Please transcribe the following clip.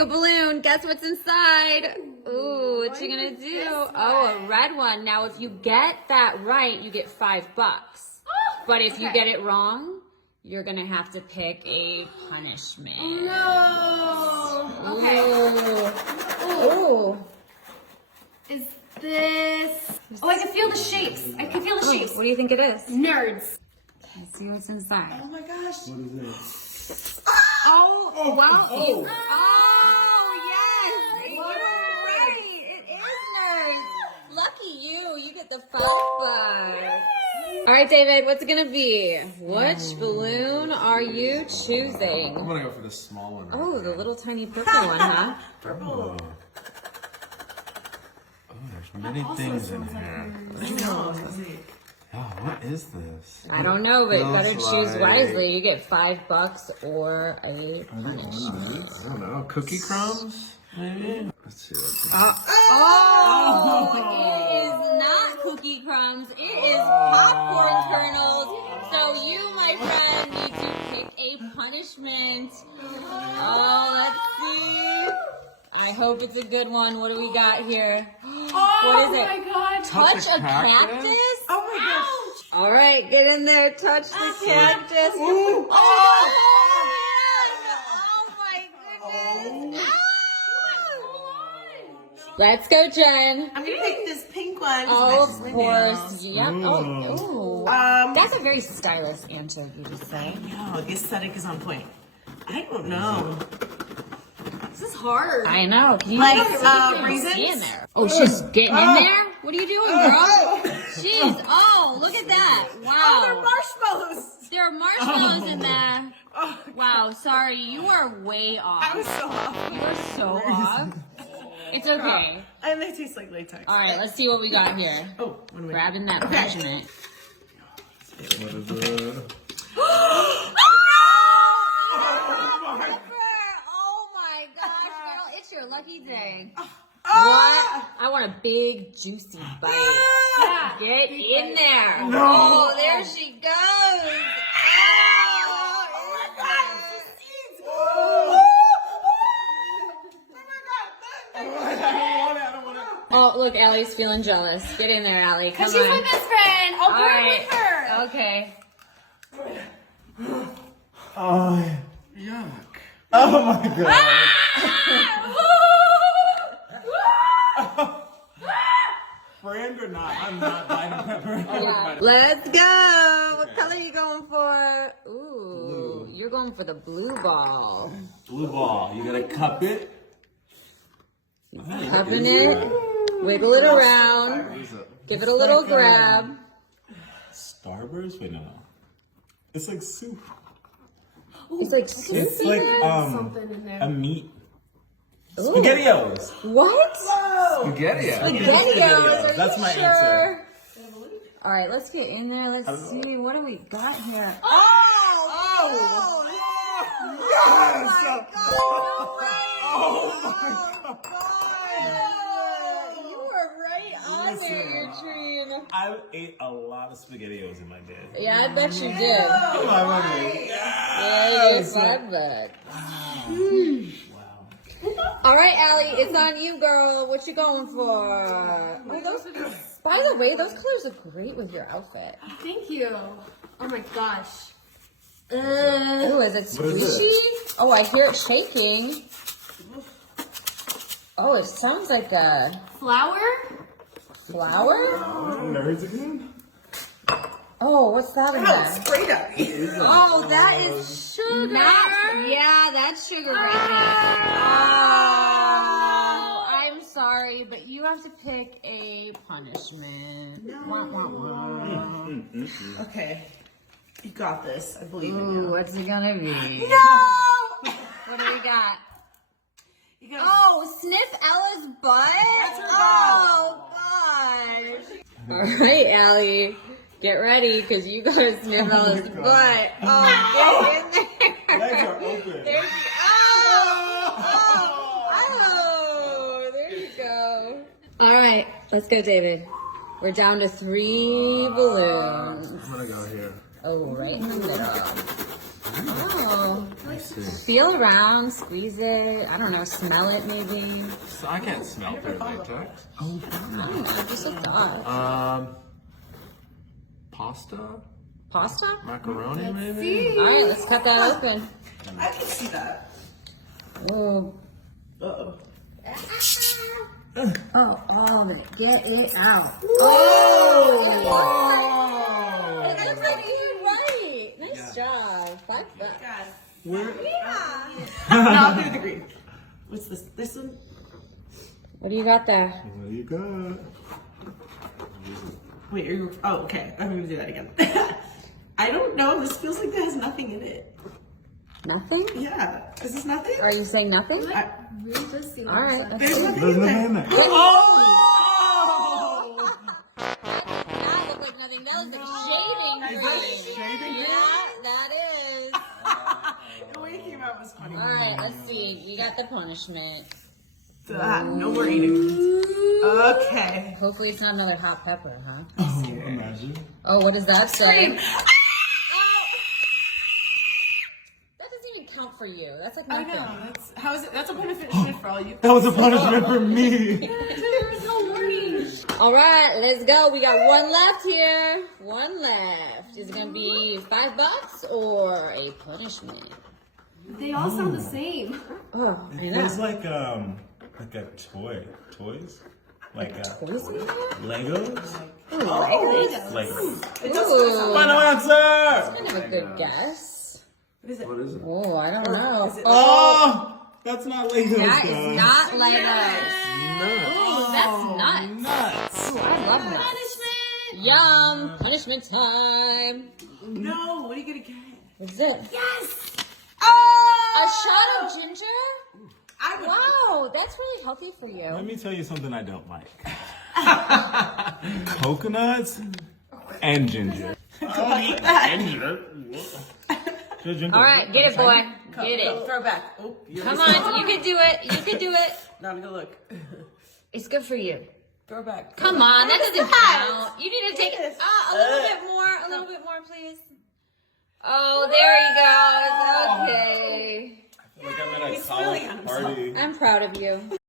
A balloon. Guess what's inside? Ooh, what you gonna do? Oh, a red one. Now, if you get that right, you get $5. But if you get it wrong, you're gonna have to pick a punishment. No. Okay. Ooh. Is this? Oh, I can feel the shapes. I can feel the shapes. What do you think it is? Nerds. Let's see what's inside. Oh my gosh. What is this? Oh, wow. Oh. Yes. You were right. It is nerds. Lucky you. You get the $5. All right, David, what's it gonna be? Which balloon are you choosing? I'm gonna go for the small one. Oh, the little tiny purple one, huh? Purple. Oh, there's many things in here. Oh, what is this? I don't know, but you better Smells choose like- wisely. You get $5 or a punishment. I don't know. Cookie crumbs? Maybe? Let's see. Oh, it is not cookie crumbs. It is popcorn kernels. So you, my friend, need to pick a punishment. Oh, let's see. I hope it's a good one. What do we got here? What is it? Oh my god. Touch a cactus? Oh my gosh. All right, get in there. Touch the cactus. Ooh. Oh, man. Oh, my goodness. Let's go, Jen. I'm gonna pick this pink one. Oh, of Especially course. now. Yep. Oh, that's a very stylish answer, you just say. No, the aesthetic is on point. I don't know. This is hard. I know. Can you Like, see in raisins? there? Oh, she's getting in there? What are you doing, girl? Jeez. Oh, look at that. Oh, Wow. they're marshmallows. There are marshmallows in there. Oh, Wow. Sorry. You are way off. I was so off. You are so off. It's okay. And they taste like latex. All right. Let's see what we got here. Oh, what do we Grabbing that punishment. What is it? Oh my gosh, girl, it's your lucky day. Oh. What? I want a big, juicy bite. Yeah. Get in there. No. Oh, there she goes. Oh my god, it's the seeds. Oh my god. I don't want it. Oh, look, Allie's feeling jealous. Get in there, Allie. Come Because she's my on. best friend. I'll All go right. with her. Okay. Oh, yuck. Oh my god. Friend or not, I'm not buying pepper. Let's go. What color are you going for? Ooh, you're going for the blue ball. Blue ball. You gotta cup it. Cupping it. Wiggle it around. Give it a little grab. Starburst? Wait, no. It's like soup. It's like It's like Something in there. a meat. Ooh. SpaghettiOs. What? SpaghettiOs. SpaghettiOs. That's my answer. All right, let's get in there. Let's see. What do we got here? Oh! Yes! You were right on here, Eugene. I ate a lot of SpaghettiOs in my day. Yeah, I bet you did. Come on, Mommy. Yeah, you $5. All right, Allie, it's on you, girl. What you going for? Oh, by the way, those colors look great with your outfit. Thank you. Oh my gosh. Oh, is it What is squishy? Oh, I hear it shaking. Oh, it sounds like a Flour? flower. Nerds again? Oh, what's that in Oh, there? spray that. Oh, that is sugar. Yeah, that's sugar right there. Oh, I'm sorry, but you have to pick a punishment. Wah, wah, wah. Okay. You got this. I believe in Ooh, you. what's it gonna be? No! What do we got? You got Oh, sniff Ella's butt? That's her Oh, gosh. All right, Allie. Get ready, because you gotta sniff Ella's butt. Oh, get in there. Legs are open. There you oh, there you go. All right, let's go, David. We're down to 3 balloons. I'm gonna go here. Oh, right in the middle. Oh. Let's see. Feel around, squeeze it. I don't know, smell it maybe. So I can't smell through latex. Oh, I don't know, just a thought. Pasta? Pasta? Macaroni, maybe? All right, let's cut that open. I can see that. Oh. Uh-oh. Oh, get it out. Oh! That's like you're right. Nice job. $5. Where? Now through the green. What's this? This one? What do you got there? What do you got? Wait, are you? Oh, okay. I'm gonna do that again. I don't know. This feels like there has nothing in it. Nothing? Yeah. Is this nothing? Are you saying nothing? Really does seem All right. Let's There's see. nothing There's in nothing in there. there. Oh! That looked like nothing. That was like shading green. Shading green? Yeah, that is. The way it came out was funny. All right, let's see. You got the punishment. No more eating. Okay. Hopefully it's not another hot pepper, huh? Oh, imagine. Oh, what does that say? Cream. Oh. That doesn't even count for you. That's like I nothing. know. That's how is it? That's a punishment for all you. That was a punishment for me. There was no warning. All right, let's go. We got one left here. One left. Is it gonna be $5 or a punishment? They all sound the same. Oh, I It know. feels like a toy. Toys? Like What is it? Legos? Ooh, Legos. Legos. Ooh, Final answer! kind of a good guess. What is it? What is it? Oh, I don't know. Is it- Oh! That's not Legos, That guys. is not Legos. Nuts. Ooh, that's nuts. Nuts. Ooh, I love nuts. Punishment. Yum! Punishment time. No. What are you gonna get? What's it? Yes. A shot of ginger? I would. Wow, that's really healthy for you. Let me tell you something I don't like. Coconuts and ginger. Ginger? All right, get it, boy. Get it. Throw back. Oh, Come on, you can do it. You can do it. Now I'm gonna look. It's good for you. Throw back. Come on, that doesn't count. You need to take it. A little bit more, please. Oh, there he goes. Okay. Like I'm at a He's smelling college on himself. party. I'm proud of you.